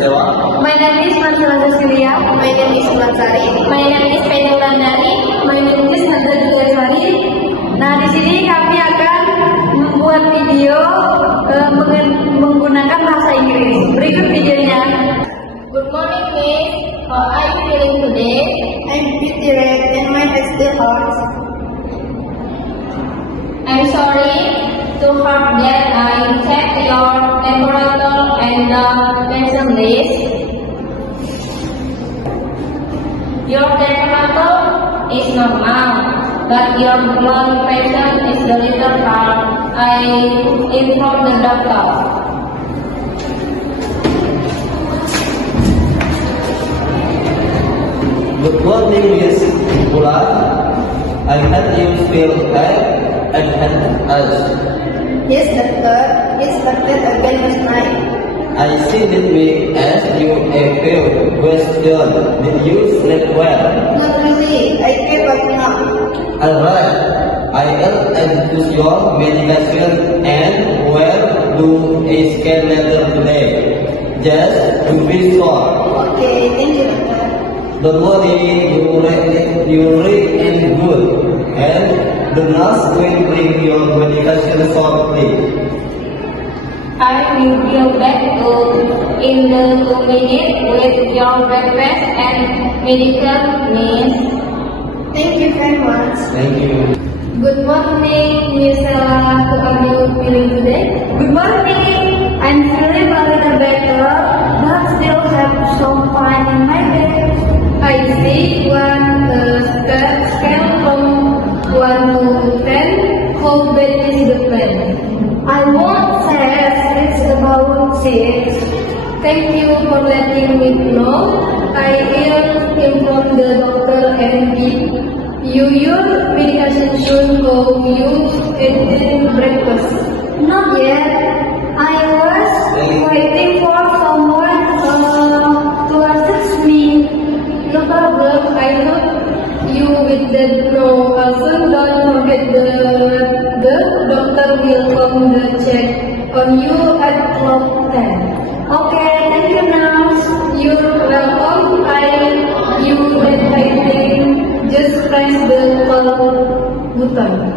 Prasewa. My name is Marcela Cecilia. My name is Matsari. My name is Penula Nari. My name is Nanda Juliaswari. Nah, di sini kami akan membuat video menggunakan bahasa Inggris. Berikut videonya. Good morning, Miss. How are you feeling today? I'm pretty red and my head still hurts. I'm sorry to hear that I checked your temperature and the medicine list. Your temperature is normal, but your blood pressure is a little high. I informed the doctor. Good morning, Miss Pula. I heard you feel bad and had us. Yes, doctor. It started again last night. I see that we asked you a few questions. Did you sleep well? Not really. I gave up now. Alright. I will introduce your medication and will do a scan later today. Just to be sure. Okay, thank you, doctor. Don't worry, you read and good. And the nurse will bring your medication shortly. I will be back in the 2 minutes with your breakfast and medical needs. Thank you very much. Thank you. Good morning, Miss Ella. How are you feeling today? Good morning. I'm feeling a little better, but still have some pain in my back. I see one scale from 1 to 10. How bad is the pain? I won't say it's about 6. Thank you for letting me know. I will inform the doctor and give you your medication soon. Hope you eating breakfast. Not yet. I was waiting for someone to assist me. No problem. I thought you with the soon. Don't forget the doctor will come to check on you at clock 10. Okay, thank you, nurse. You're welcome. You that I think just press the call button.